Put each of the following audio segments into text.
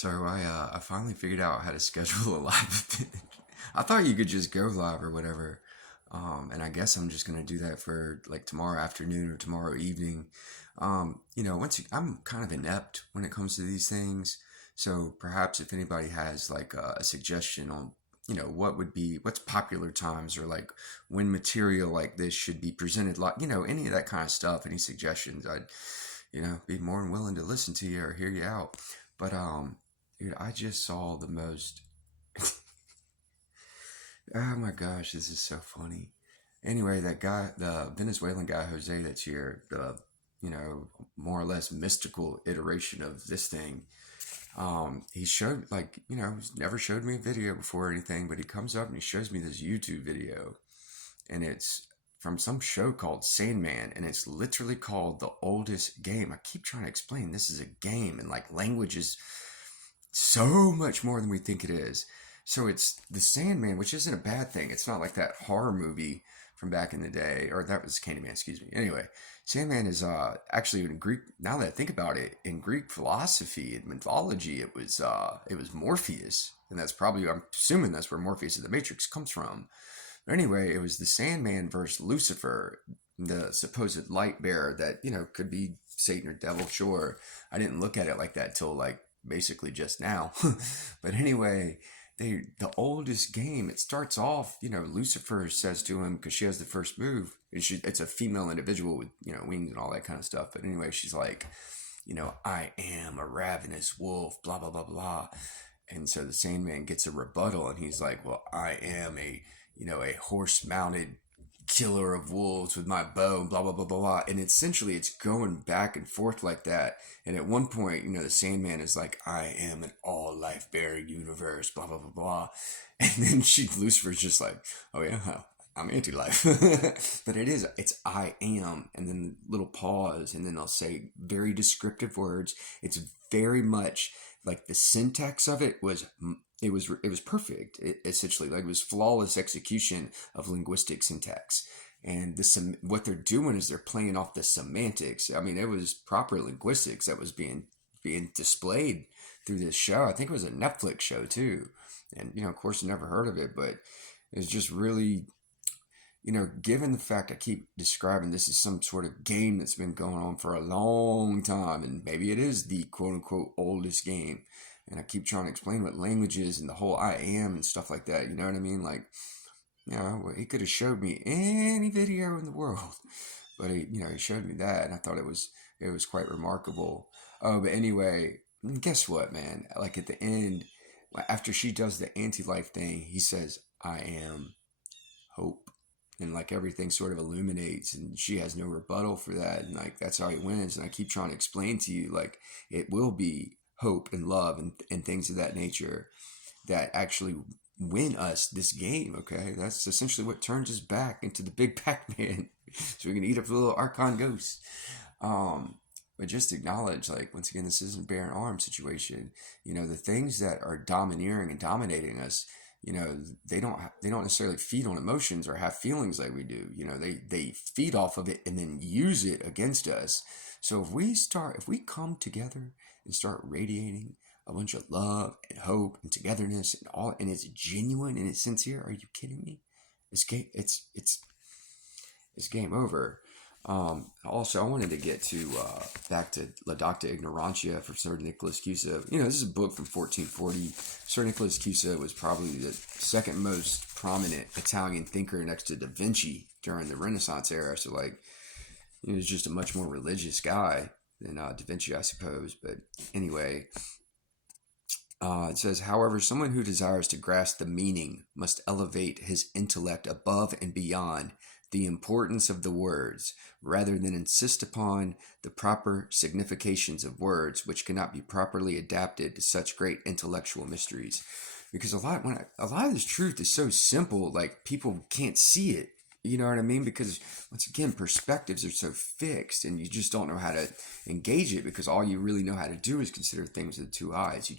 So I finally figured out how to schedule a live event. I thought you could just go live or whatever. And I guess I'm just gonna do that for like tomorrow afternoon or tomorrow evening. I'm kind of inept when it comes to these things. So perhaps if anybody has like a suggestion on, what's popular times or like when material like this should be presented, like, any of that kind of stuff, any suggestions, I'd, be more than willing to listen to you or hear you out. But dude, I just saw the most. Oh my gosh, this is so funny. Anyway, that guy, the Venezuelan guy Jose, that's here, the you know more or less mystical iteration of this thing. He showed like he's never showed me a video before or anything, but he comes up and he shows me this YouTube video, and it's from some show called Sandman, and it's literally called The Oldest Game. I keep trying to explain this is a game, and like language is so much more than we think it is. So it's the Sandman, which isn't a bad thing. It's not like that horror movie from back in the day, or that was Candyman, excuse me. Anyway, Sandman is actually in Greek. Now that I think about it, in Greek philosophy and mythology, it was Morpheus, and that's probably, I'm assuming that's where Morpheus of the Matrix comes from. But anyway, it was the Sandman versus Lucifer, the supposed light bearer that could be Satan or devil. Sure, I didn't look at it like that till like basically just now. But anyway, the oldest game, it starts off, Lucifer says to him, because she has the first move, and it's a female individual with wings and all that kind of stuff. But anyway, she's like, I am a ravenous wolf, blah blah blah blah. And so the Sandman gets a rebuttal, and he's like, well, I am a horse mounted killer of wolves with my bow, blah blah blah blah blah. And essentially it's going back and forth like that. And at one point, the Sandman is like, I am an all life bearing universe, blah blah blah blah. And then Lucifer's just like, oh yeah, I'm anti-life. But it's I am, and then little pause, and then they'll say very descriptive words. It's very much like the syntax of it was perfect. Essentially, like, it was flawless execution of linguistic syntax. And what they're doing is they're playing off the semantics. I mean, it was proper linguistics that was being displayed through this show. I think it was a Netflix show too. And of course, I never heard of it, but it's just really, given the fact I keep describing this as some sort of game that's been going on for a long time, and maybe it is the quote unquote oldest game, and I keep trying to explain what language is and the whole I am and stuff like that, you know what I mean? Like, he could have showed me any video in the world, but he showed me that, and I thought it was quite remarkable. Oh, but anyway, guess what, man? Like at the end, after she does the anti-life thing, he says, I am hope. And like everything sort of illuminates, and she has no rebuttal for that, and like that's how he wins. And I keep trying to explain to you, like, it will be hope and love and things of that nature that actually win us this game. Okay, that's essentially what turns us back into the big Pac-Man, so we can eat up the little Archon ghost. um but just acknowledge, like, once again, this isn't bear arm situation. The things that are domineering and dominating us, they don't necessarily feed on emotions or have feelings like we do. They feed off of it and then use it against us. So if we come together and start radiating a bunch of love and hope and togetherness and all, and it's genuine and it's sincere, are you kidding me? It's game over. Also, I wanted to get to back to La Docta Ignorantia for Sir Nicholas Cusa. This is a book from 1440. Sir Nicholas Cusa was probably the second most prominent Italian thinker next to Da Vinci during the Renaissance era. So, like, he was just a much more religious guy than Da Vinci, I suppose. But anyway, it says, however, someone who desires to grasp the meaning must elevate his intellect above and beyond the importance of the words, rather than insist upon the proper significations of words, which cannot be properly adapted to such great intellectual mysteries. Because a lot of this truth is so simple, like, people can't see it. You know what I mean? Because once again, perspectives are so fixed, and you just don't know how to engage it, because all you really know how to do is consider things with two eyes. You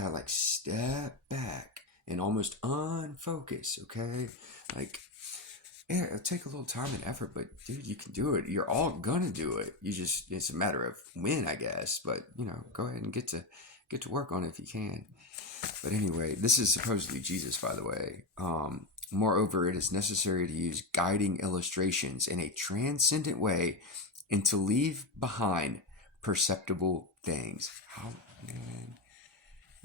gotta, like, step back and almost unfocus, okay? Like, Yeah, it'll take a little time and effort, but dude, you can do it. You're all gonna do it. It's a matter of when, I guess. But go ahead and get to work on it if you can. But anyway, this is supposedly Jesus, by the way. Moreover, it is necessary to use guiding illustrations in a transcendent way and to leave behind perceptible things. How, man,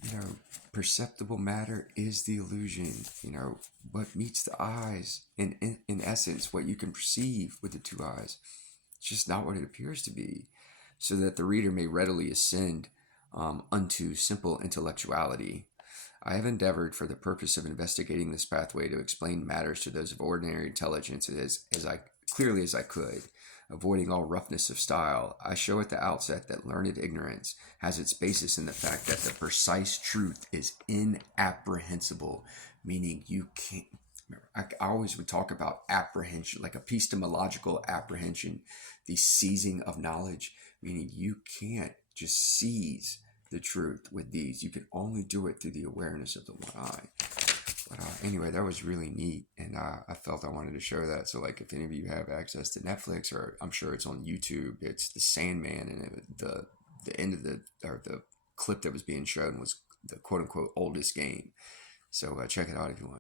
you know, perceptible matter is the illusion. What meets the eyes, in essence, what you can perceive with the two eyes. It's just not what it appears to be, so that the reader may readily ascend unto simple intellectuality. I have endeavored, for the purpose of investigating this pathway, to explain matters to those of ordinary intelligence as I clearly as I could, avoiding all roughness of style. I show at the outset that learned ignorance has its basis in the fact that the precise truth is inapprehensible, meaning you can't. I always would talk about apprehension, like epistemological apprehension, the seizing of knowledge, meaning you can't just seize the truth with these. You can only do it through the awareness of the one eye. But anyway, that was really neat, and I felt I wanted to show that. So, like, if any of you have access to Netflix, or I'm sure it's on YouTube, it's The Sandman, and the end of the clip that was being shown was the quote unquote oldest game. So check it out if you want.